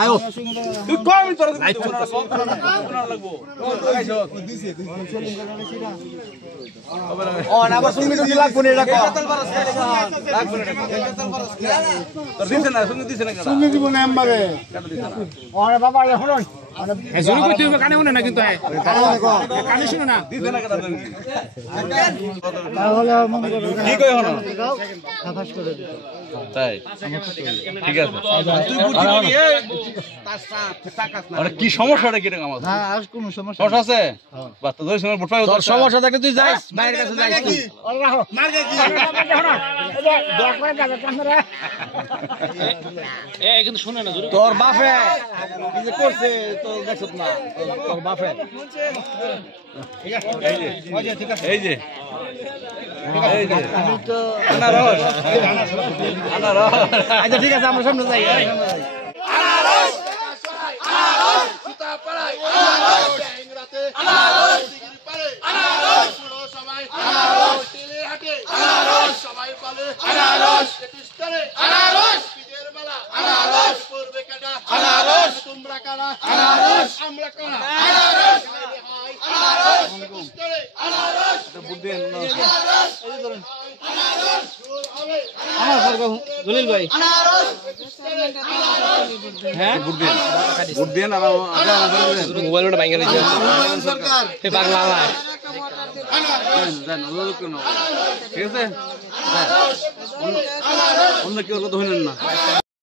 আয়ো তুই কম তোর লাগবো ও না আবার সঙ্গে যদি লাগবো না এটা লাগবে না তোর দিছে না সঙ্গে দিছে না কেন তুমি দিব না আমারে কেন দিছে না ওরে বাবা এখন জোরে কইতে হবে কানে শুনে না কিন্তু কানে শুনে না দিছে না কেন তুমি তাহলে মনে করো কি কই হনো সাফাস করে দিতে তাই ঠিক আছে তুই বুঝি বলি আরে কি সমস্যাটা কি রকম আছে না আর কোনো সমস্যা সমস্যা আছে বাস তো ধরে সময় বুঝাই তোর সমস্যা থাকে তুই যাইস বাইরের কাছে যাইস তুই ওরে রাখো মার গে কি দোয়া করে যাবে ক্যামেরা এ কিন্তু শুনে না জোরে তোর বাপে কি যে করছে তো দেখছ না তোর বাপে এই যে আমি তো আনারস আনারস আচ্ছা ঠিক আছে আমরা সামনে যাই জলিল ভাই হ্যাঁ বুট দেন আর মোবাইলটা ভাঙা দিয়েছে সরকার এ বাংলা দেন ঠিক আছে অন্য কেউ কথা হইলেন না